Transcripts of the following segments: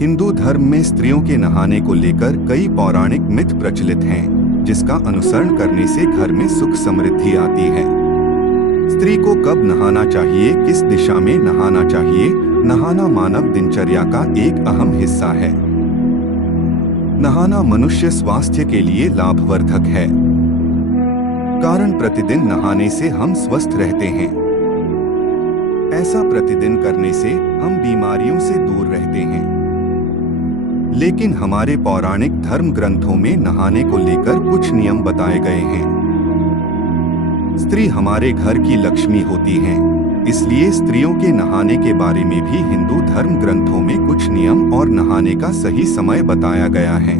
हिंदू धर्म में स्त्रियों के नहाने को लेकर कई पौराणिक मिथ प्रचलित हैं, जिसका अनुसरण करने से घर में सुख समृद्धि आती है। स्त्री को कब नहाना चाहिए, किस दिशा में नहाना चाहिए? नहाना मानव दिनचर्या का एक अहम हिस्सा है। नहाना मनुष्य स्वास्थ्य के लिए लाभवर्धक है, कारण प्रतिदिन नहाने से हम स्वस्थ रहते हैं। ऐसा प्रतिदिन करने से हम बीमारियों से दूर रहते हैं। लेकिन हमारे पौराणिक धर्म ग्रंथों में नहाने को लेकर कुछ नियम बताए गए हैं। स्त्री हमारे घर की लक्ष्मी होती है, इसलिए स्त्रियों के नहाने के बारे में भी हिंदू धर्म ग्रंथों में कुछ नियम और नहाने का सही समय बताया गया है।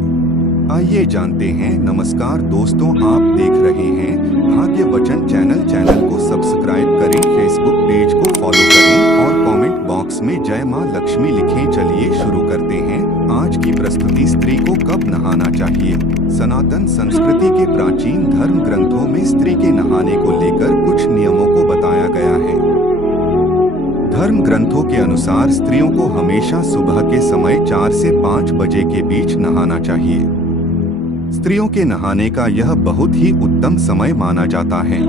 आइए जानते हैं। नमस्कार दोस्तों, आप देख रहे हैं भाग्य वचन चैनल को सब्सक्राइब करें, फेसबुक पेज को फॉलो करें और कमेंट बॉक्स में जय मां लक्ष्मी लिखें। चलिए शुरू करते हैं आज की प्रस्तुति। स्त्री को कब नहाना चाहिए? सनातन संस्कृति के प्राचीन धर्म ग्रंथों में स्त्री के नहाने को लेकर कुछ नियमों को बताया गया है। धर्म ग्रंथों के अनुसार स्त्रियों को हमेशा सुबह के समय 4 से 5 बजे के बीच नहाना चाहिए। स्त्रियों के नहाने का यह बहुत ही उत्तम समय माना जाता है।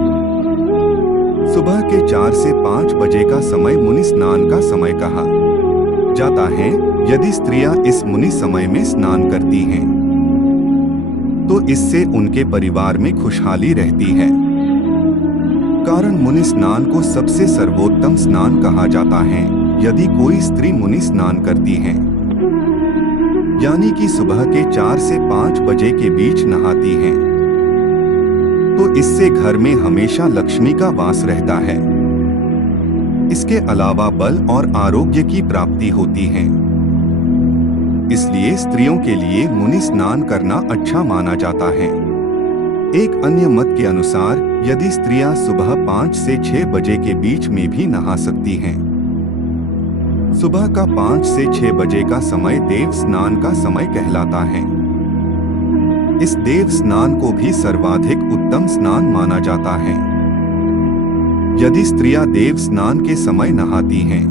सुबह के 4 से 5 बजे का समय मुनि स्नान का समय कहा जाता है। यदि स्त्रियां इस मुनि समय में स्नान करती हैं, तो इससे उनके परिवार में खुशहाली रहती है। कारण मुनि स्नान को सबसे सर्वोत्तम स्नान कहा जाता है। यदि कोई स्त्री मुनि स्नान करती है, यानी कि सुबह के 4 से 5 बजे के बीच नहाती हैं, तो इससे घर में हमेशा लक्ष्मी का वास रहता है। इसके अलावा बल और आरोग्य की प्राप्ति होती है। इसलिए स्त्रियों के लिए मुनि स्नान करना अच्छा माना जाता है। एक अन्य मत के अनुसार यदि स्त्रियां सुबह 5 से 6 बजे के बीच में भी नहा सकती हैं। सुबह का 5 से 6 बजे का समय देव स्नान का समय कहलाता है। इस देव स्नान को भी सर्वाधिक उत्तम स्नान माना जाता है। यदि स्त्रियां देव स्नान के समय नहाती हैं,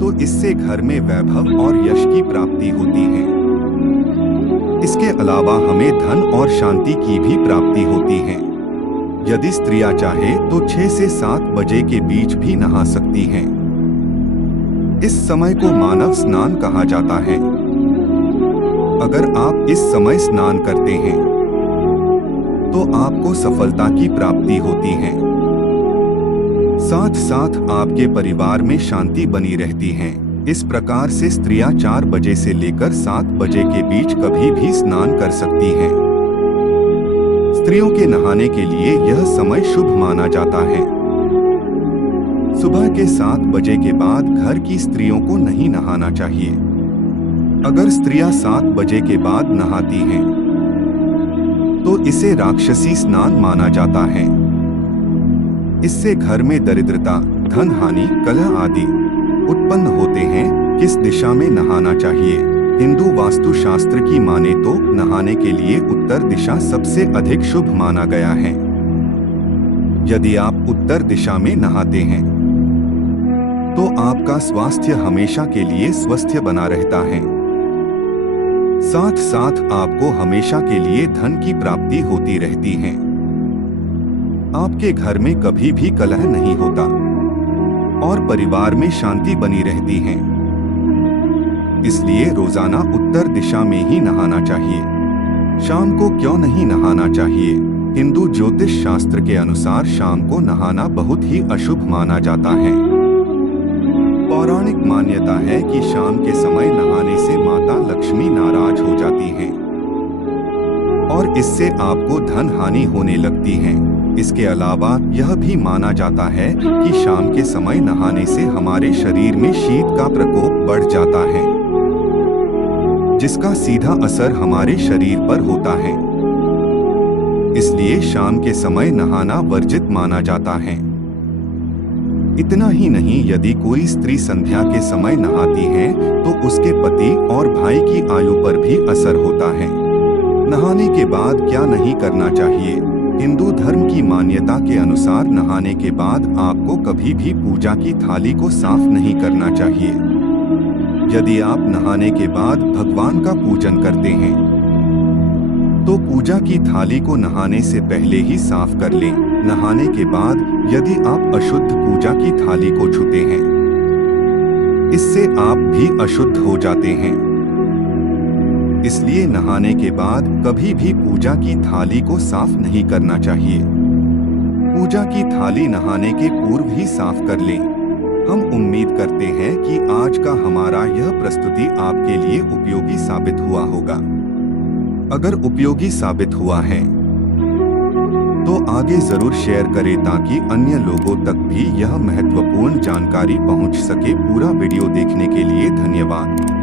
तो इससे घर में वैभव और यश की प्राप्ति होती है। इसके अलावा हमें धन और शांति की भी प्राप्ति होती है। यदि स्त्रियां चाहे तो 6 से 7 बजे के बीच भी नहा सकती हैं। इस समय को मानव स्नान कहा जाता है। अगर आप इस समय स्नान करते हैं, तो आपको सफलता की प्राप्ति होती है। साथ साथ आपके परिवार में शांति बनी रहती है। इस प्रकार से स्त्रियां 4 बजे से लेकर 7 बजे के बीच कभी भी स्नान कर सकती हैं। स्त्रियों के नहाने के लिए यह समय शुभ माना जाता है। सुबह के 7 बजे के बाद घर की स्त्रियों को नहीं नहाना चाहिए। अगर स्त्रियां 7 बजे के बाद नहाती हैं, तो इसे राक्षसी स्नान माना जाता है। इससे घर में दरिद्रता, धन हानि, कलह आदि उत्पन्न होते हैं। किस दिशा में नहाना चाहिए? हिंदू वास्तु शास्त्र की माने तो नहाने के लिए उत्तर दिशा सबसे अधिक शुभ माना गया है। यदि आप उत्तर दिशा में नहाते हैं, तो आपका स्वास्थ्य हमेशा के लिए स्वस्थ बना रहता है। साथ साथ आपको हमेशा के लिए धन की प्राप्ति होती रहती है। आपके घर में कभी भी कलह नहीं होता और परिवार में शांति बनी रहती है। इसलिए रोजाना उत्तर दिशा में ही नहाना चाहिए। शाम को क्यों नहीं नहाना चाहिए? हिंदू ज्योतिष शास्त्र के अनुसार शाम को नहाना बहुत ही अशुभ माना जाता है। पौराणिक मान्यता है कि शाम के समय नहाने से माता लक्ष्मी नाराज हो जाती हैं और इससे आपको धन हानि होने लगती है। इसके अलावा यह भी माना जाता है कि शाम के समय नहाने से हमारे शरीर में शीत का प्रकोप बढ़ जाता है, जिसका सीधा असर हमारे शरीर पर होता है। इसलिए शाम के समय नहाना वर्जित माना जाता है। इतना ही नहीं, यदि कोई स्त्री संध्या के समय नहाती है, तो उसके पति और भाई की आयु पर भी असर होता है। नहाने के बाद क्या नहीं करना चाहिए? हिंदू धर्म की मान्यता के अनुसार नहाने के बाद आपको कभी भी पूजा की थाली को साफ नहीं करना चाहिए। यदि आप नहाने के बाद भगवान का पूजन करते हैं तो पूजा की थाली को नहाने से पहले ही साफ कर लें। नहाने के बाद यदि आप अशुद्ध पूजा की थाली को छूते हैं, इससे आप भी अशुद्ध हो जाते हैं। इसलिए नहाने के बाद कभी भी पूजा की थाली को साफ नहीं करना चाहिए। पूजा की थाली नहाने के पूर्व ही साफ कर लें। हम उम्मीद करते हैं कि आज का हमारा यह प्रस्तुति आपके लिए उपयोगी साबित हुआ होगा। अगर उपयोगी साबित हुआ है तो आगे जरूर शेयर करें ताकि अन्य लोगों तक भी यह महत्वपूर्ण जानकारी पहुंच सके। पूरा वीडियो देखने के लिए धन्यवाद।